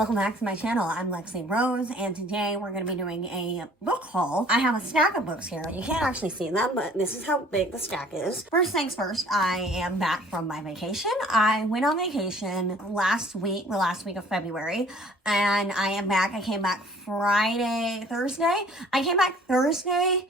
Welcome back to my channel. I'm Lexi Rose, and today we're going to be doing a book haul. I have a stack of books here. You can't actually see them, but this is how big the stack is. First things first, I am back from my vacation. I went on vacation last week, the last week of February, and I am back. I came back Thursday. I came back Thursday,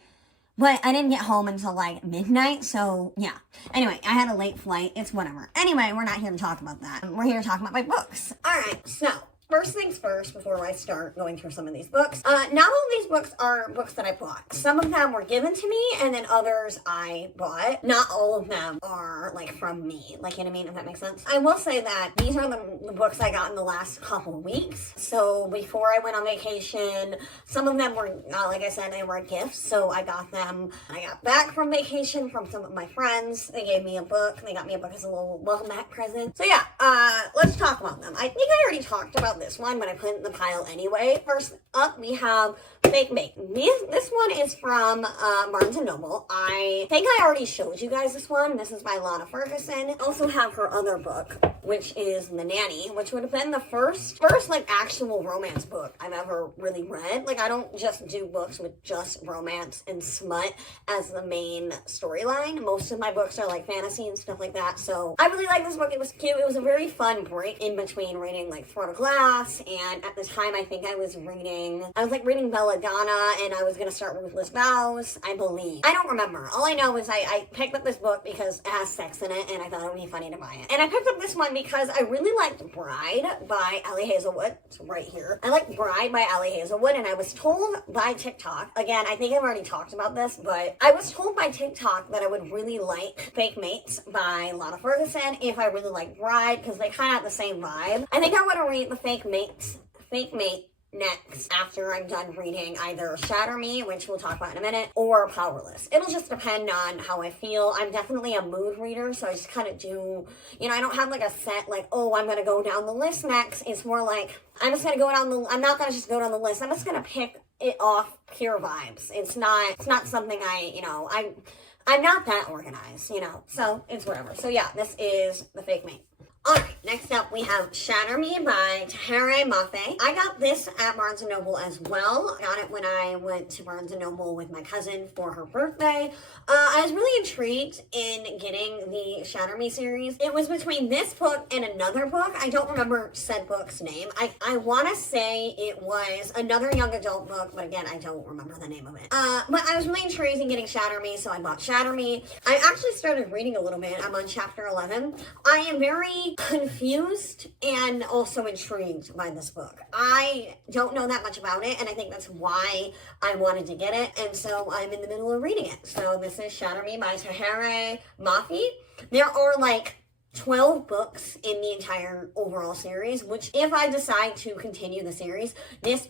but I didn't get home until like midnight, so yeah. Anyway, I had a late flight. It's whatever. Anyway, we're not here to talk about that. We're here to talk about my books. All right, so first things first, before I start going through some of these books, not all of these books are books that I bought. Some of them were given to me, and then others I bought. Not all of them are, like, from me. Like, you know what I mean, if that makes sense? I will say that these are the books I got in the last couple of weeks. So, before I went on vacation, some of them were, like I said, they were gifts, so I got them. I got back from vacation from some of my friends. They gave me a book. They got me a book as a little welcome back present. So, yeah, let's talk about them. I think I already talked about this one, but I put it in the pile anyway. First up, we have Fake Mate. This one is from Barnes & Noble. I think I already showed you guys this one. This is by Lana Ferguson. I also have her other book, which is The Nanny, which would have been the first like actual romance book I've ever really read. Like, I don't just do books with just romance and smut as the main storyline. Most of my books are like fantasy and stuff like that. So I really like this book. It was cute. It was a very fun break in between reading like Throne of Glass, and at the time I think I was reading Belladonna, and I was going to start Ruthless Vows, I believe. I don't remember. All I know is I picked up this book because it has sex in it, and I thought it would be funny to buy it. And I picked up this one because I really liked Bride by Ali Hazelwood. It's right here. I like Bride by Ali Hazelwood, and I was told by TikTok, again, I think I've already talked about this, but I was told by TikTok that I would really like Fake Mates by Lana Ferguson if I really like Bride, because they kind of have the same vibe. I think I want to read the Fake Mate next after I'm done reading either Shatter Me, which we'll talk about in a minute, or Powerless. It'll just depend on how I feel. I'm definitely a mood reader, so I just kind of do, you know, I don't have like a set, like, oh, I'm going to go down the list next. It's more like, I'm just going to go down the, I'm not going to just go down the list. I'm just going to pick it off pure vibes. It's not something I'm not that organized, you know, so it's whatever. So yeah, this is the Fake Mate. Alright, next up we have Shatter Me by Tahereh Mafi. I got this at Barnes & Noble as well. I got it when I went to Barnes & Noble with my cousin for her birthday. I was really intrigued in getting the Shatter Me series. It was between this book and another book. I don't remember said book's name. I want to say it was another young adult book, but again, I don't remember the name of it. But I was really intrigued in getting Shatter Me, so I bought Shatter Me. I actually started reading a little bit. I'm on chapter 11. I am very confused and also intrigued by this book. I don't know that much about it, and I think that's why I wanted to get it, and so I'm in the middle of reading it. So this is Shatter Me by Tahereh Mafi. There are like 12 books in the entire overall series, which if I decide to continue the series, this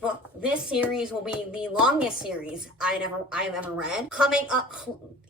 series will be the longest series I've ever read. Coming up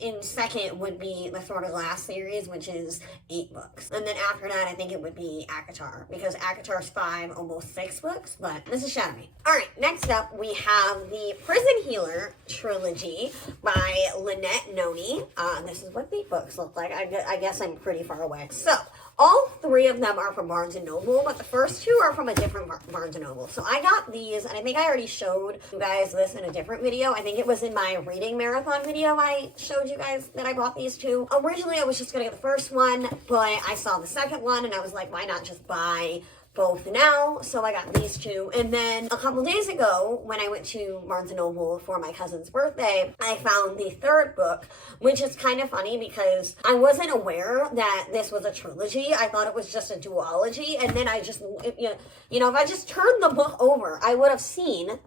in second would be the Throne of Glass series, which is 8 books. And then after that, I think it would be ACOTAR, because ACOTAR's 5, almost 6 books, but this is Shatter Me. All right, next up, we have the Prison Healer trilogy by Lynette Noni. This is what the books look like. I guess I'm pretty far away. So, all 3 of them are from Barnes & Noble, but the first 2 are from a different Barnes & Noble. So I got these, and I think I already showed you guys this in a different video. I think it was in my reading marathon video I showed you guys that I bought these 2. Originally, I was just going to get the first one, but I saw the second one, and I was like, why not just buy both now? So I got these 2. And then a couple days ago, when I went to Barnes & Noble for my cousin's birthday, I found the 3rd book, which is kind of funny because I wasn't aware that this was a trilogy. I thought it was just a duology. And then I just, you know, if I just turned the book over, I would have seen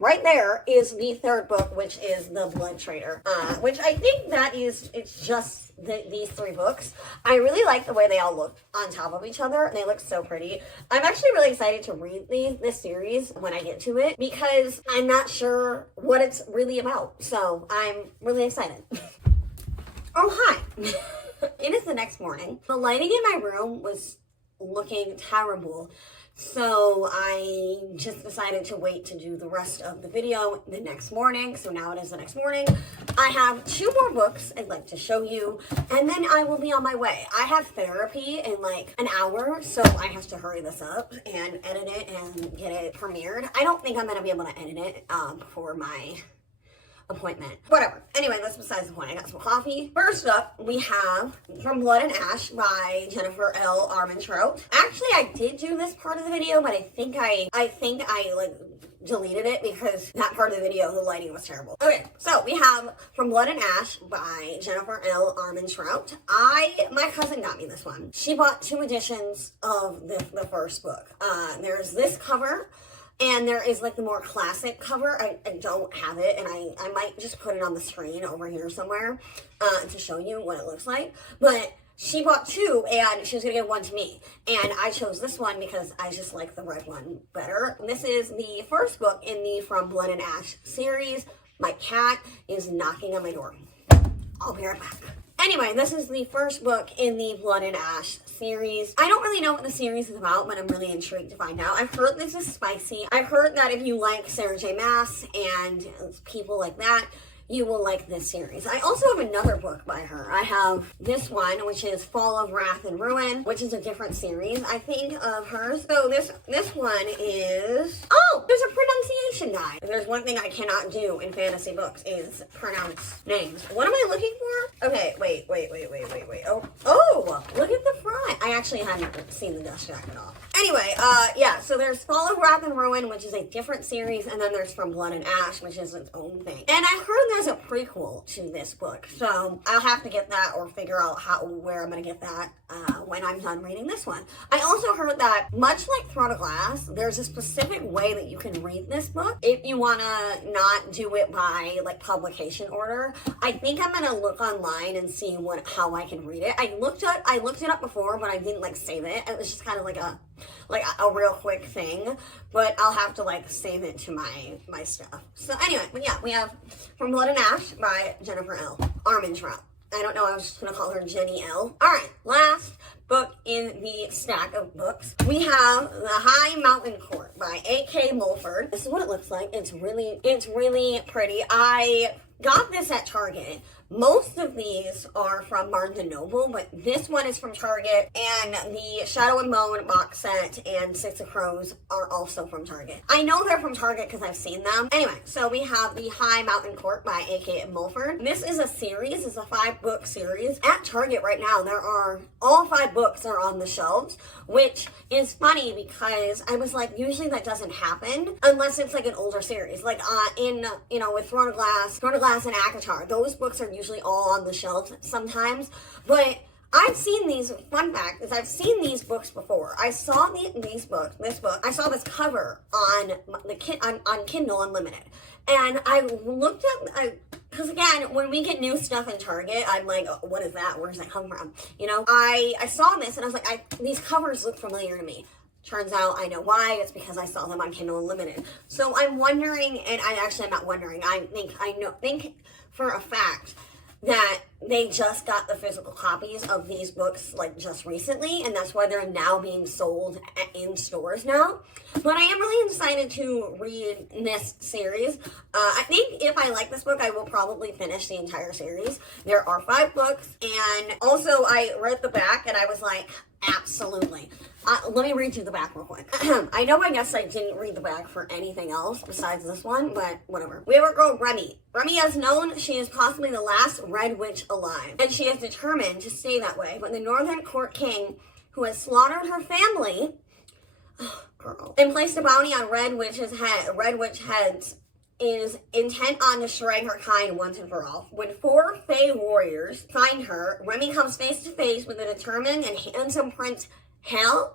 right there is the 3rd book, which is The Blood Trader, which I think that is, it's just these 3 books. I really like the way they all look on top of each other. They look so pretty. I'm actually really excited to read this series when I get to it, because I'm not sure what it's really about. So I'm really excited. Oh, hi. It is the next morning. The lighting in my room was looking terrible So I just decided to wait to do the rest of the video the next morning. So now it is the next morning. I have 2 more books I'd like to show you, and then I will be on my way. I have therapy in like an hour, so I have to hurry this up and edit it and get it premiered. I don't think I'm going to be able to edit it before my appointment. Whatever. Anyway, that's besides the point. I got some coffee. First up, we have From Blood and Ash by Jennifer L. Armentrout. Actually, I did do this part of the video, but I think I like deleted it because that part of the video, the lighting was terrible. Okay, so we have From Blood and Ash by Jennifer L. Armentrout. My cousin got me this one. She bought 2 editions of the first book. There's this cover, and there is like the more classic cover. I don't have it, and I might just put it on the screen over here somewhere to show you what it looks like. But she bought 2, and she was gonna give 1 to me. And I chose this one because I just like the red one better. This is the first book in the From Blood and Ash series. My cat is knocking on my door. I'll be right back. Anyway, this is the first book in the Blood and Ash series. I don't really know what the series is about, but I'm really intrigued to find out. I've heard this is spicy. I've heard that if you like Sarah J. Maas and people like that, you will like this series. I also have another book by her. I have this one, which is Fall of Wrath and Ruin, which is a different series, I think, of hers. So this one is... Oh, there's a pronunciation guide. If there's one thing I cannot do in fantasy books is pronounce names. What am I looking for? Okay, wait. Oh, look at the front. I actually hadn't seen the dust jacket off. Anyway, yeah, so there's Fall of Wrath and Ruin, which is a different series, and then there's From Blood and Ash, which is its own thing. And I heard there's a prequel to this book, so I'll have to get that or figure out where I'm gonna get that when I'm done reading this one. I also heard that, much like Throne of Glass, there's a specific way that you can read this book if you wanna not do it by like publication order. I think I'm gonna look online and see how I can read it. I looked it up before, but I didn't like save it. It was just kind of like a real quick thing, but I'll have to like save it to my stuff. So anyway, but yeah, we have From Blood and Ash by Jennifer L. Armentrout. I don't know, I was just gonna call her Jenny L. Alright, last book in the stack of books. We have The High Mountain Court by A.K. Mulford. This is what it looks like. It's really pretty. I got this at Target. Most of these are from Barnes & Noble, but this one is from Target, and the Shadow and Bone box set and Six of Crows are also from Target. I know they're from Target because I've seen them. Anyway, so we have The High Mountain Court by A.K. Mulford. This is a series. It's a 5-book series. At Target right now, all 5 books are on the shelves, which is funny because I was like, usually that doesn't happen unless it's like an older series. Like with Throne of Glass and ACOTAR, those books are usually all on the shelf sometimes, but I've seen these, fun fact is I've seen these books before. I saw this book, I saw this cover on Kindle Unlimited, and I looked up, because again, when we get new stuff in Target, I'm like, oh, what is that? Where does that come from? You know, I saw this and I was like, these covers look familiar to me. Turns out I know why. It's because I saw them on Kindle Unlimited. So I'm wondering, and I'm not wondering, I think for a fact that they just got the physical copies of these books like just recently, and that's why they're now being sold in stores now. But I am really excited to read this series. I think if I like this book, I will probably finish the entire series. There are 5 books, and also I read the back and I was like, absolutely. Let me read you the back real quick. I know I guess I didn't read the back for anything else besides this one, but whatever. We have our girl Remy. Remy is known she is possibly the last Red Witch alive, and she is determined to stay that way. But the Northern Court King, who has slaughtered her family, and placed a bounty on Red Witch heads, is intent on destroying her kind once and for all. When 4 Fae warriors find her, Remy comes face to face with the determined and handsome Prince Hale,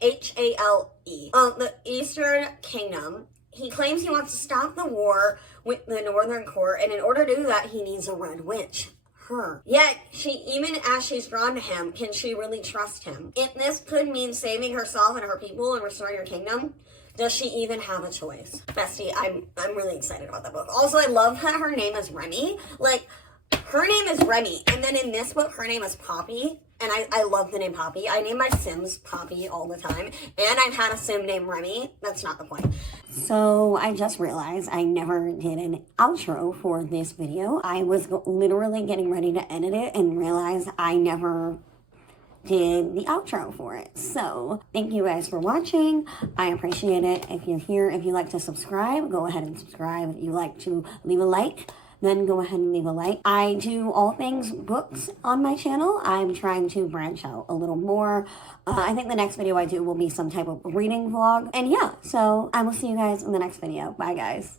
H-A-L-E, of the Eastern Kingdom. He claims he wants to stop the war with the Northern Court, and in order to do that, he needs a Red Witch. Her. Yet, even as she's drawn to him, can she really trust him? If this could mean saving herself and her people and restoring her kingdom, does she even have a choice? Bestie, I'm really excited about that book. Also, I love that her name is Remy. Like, Her name is Remy, and then in this book, her name is Poppy, and I love the name Poppy. I name my Sims Poppy all the time, and I've had a Sim named Remy. That's not the point. So I just realized I never did an outro for this video. I was literally getting ready to edit it and realized I never did the outro for it. So thank you guys for watching. I appreciate it. If you're here, if you like to subscribe, go ahead and subscribe. If you like to leave a like, then go ahead and leave a like. I do all things books on my channel. I'm trying to branch out a little more. I think the next video I do will be some type of reading vlog. And yeah, so I will see you guys in the next video. Bye guys.